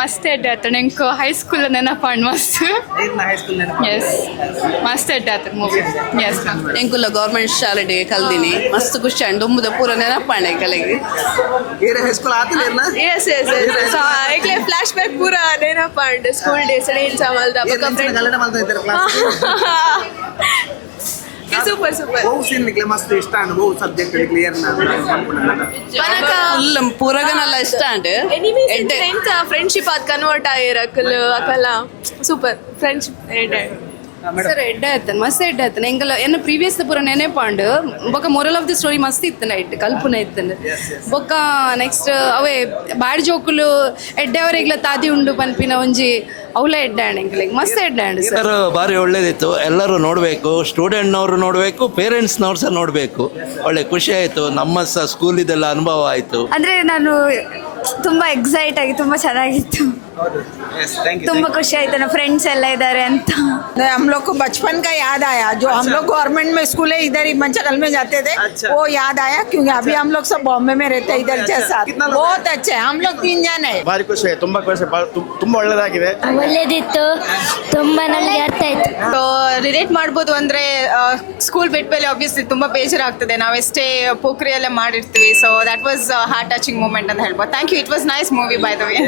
ಮಸ್ತ್ ಎಡ್ಡೆ ನಂಗೆ ಹೈಸ್ಕೂಲ್ ನೆನಪಂಡು ಮಸ್ತ್ ಎಸ್ ಮಸ್ತ್ ಎಡ್ಡೆ ಮೂವಿ ಎಸ್ ಎಂಕುಲ್ಲ ಗೌರ್ಮೆಂಟ್ ಶಾಲೆಡೆ ಕಲ್ದಿನಿ ಮಸ್ತ್ ಖುಷಿ ಅಂಡ್ ದುಂಬುದ ಪೂರ ನೆನಪಾಣೆ ಕಲೆಗೆ ಎಸ್ ಎಸ್ ಎಸ್ ಏಕ್ಲೆ ಫ್ಲಾಶ್ ಬ್ಯಾಕ್ ಪೂರ ನೆನಪಾಂಡ್ ಸ್ಕೂಲ್ ಡೇಸ್ ಏನ್ ಸಾಮಲ್ದ ಸೂಪರ್ ಸೂಪರ್ ಫುಲ್ ಪೂರಗನೆಲ್ಲ ಇಷ್ಟ ಅಂಡ್ ಫ್ರೆಂಡ್ಶಿಪ್ ಅದು ಕನ್ವರ್ಟ್ ಆಗಿರಕಲ್ ಅಕಲ್ಲ ಸೂಪರ್ ಫ್ರೆಂಡ್ಶಿಪ್ ಸರ್ ಎಡ್ಡೆ ಆಯ್ತಾನೆ ಮಸ್ತ್ ಎಡ್ಡೆ ಆಯ್ತಾನೆ ಎಂಗಲ್ಲ ಏನು ಪ್ರೀವಿಯಸ್ ಪೂರ ನೆನೆಪಾಂಡು ಬೊಕ್ಕ ಮೊರಲ್ ಆಫ್ ದಿ ಸ್ಟೋರಿ ಮಸ್ತ್ ಇತ್ತನ ಇಟ್ಟು ಕಲ್ಪನೆ ಇತ್ತಂಡು ಬೊಕ್ಕ ನೆಕ್ಸ್ಟ್ ಅವೇ ಬಾಡ್ ಜೋಕುಲು ಎಡ್ಡೆವರೆಗ್ಲ ತಾದಿ ಉಂಡು ಪನ್ಪಿನ ಒಂಜಿ ಅವಳ ಎಡ್ಡೆ ಎಂಗ್ಲಿಗೆ ಮಸ್ತ್ ಎಡ್ಡೆ ಸರ್ ಭಾರಿ ಒಳ್ಳೇದಿತ್ತು. ಎಲ್ಲರೂ ನೋಡಬೇಕು, ಸ್ಟೂಡೆಂಟ್ನವರು ನೋಡಬೇಕು, ಪೇರೆಂಟ್ಸ್ನವ್ರು ಸಹ ನೋಡಬೇಕು. ಒಳ್ಳೆ ಖುಷಿ ಆಯಿತು. ನಮ್ಮ ಸಹ ಸ್ಕೂಲಿದೆಲ್ಲ ಅನುಭವ ಆಯಿತು. ಅಂದರೆ ನಾನು ತುಂಬ ಎಕ್ಸೈಟ್ ಆಗಿ ತುಂಬ ಚೆನ್ನಾಗಿತ್ತು. ತುಂಬ ಖುಷಿ ಆಯ್ತು ನಮ್ಮ ಫ್ರೆಂಡ್ಸ್ ಎಲ್ಲ ಇದ್ದಾರೆ ಅಂತ. हम लोग को बचपन का याद आया जो हम लोग गवर्नमेंट में स्कूल है इधर ही मंचकल में जाते थे वो याद आया क्योंकि अभी हम लोग सब बॉम्बे में रहते हैं इधर जैसा बहुत अच्छे हैं हम लोग 3 जन है. ಭಾರಿ ಖುಷಿ ತುಂಬಾ ಖುಷಿ ತುಂಬಾ ಒಳ್ಳೆದಾಗಿದೆ. ಒಳ್ಳೆದಿತ್ತು ತುಂಬ ನಮಗೆ ಅರ್ಥ ಆಯ್ತು. ರಿಲೇಟ್ ಮಾಡ್ಬೋದು ಅಂದ್ರೆ ಸ್ಕೂಲ್ ಬಿಟ್ಟ ಮೇಲೆ ಆಬ್ವಿಯಸ್ಲಿ ತುಂಬಾ ಬೇಜಾರಾಗ್ತದೆ ನಾವೆಷ್ಟೇ ಪೋಖ್ರಿ ಎಲ್ಲ ಮಾಡಿರ್ತೀವಿ. So that was heart touching moment ಅಂತ ಹೇಳ್ಬೋದು. Thank you. It was nice movie by the way.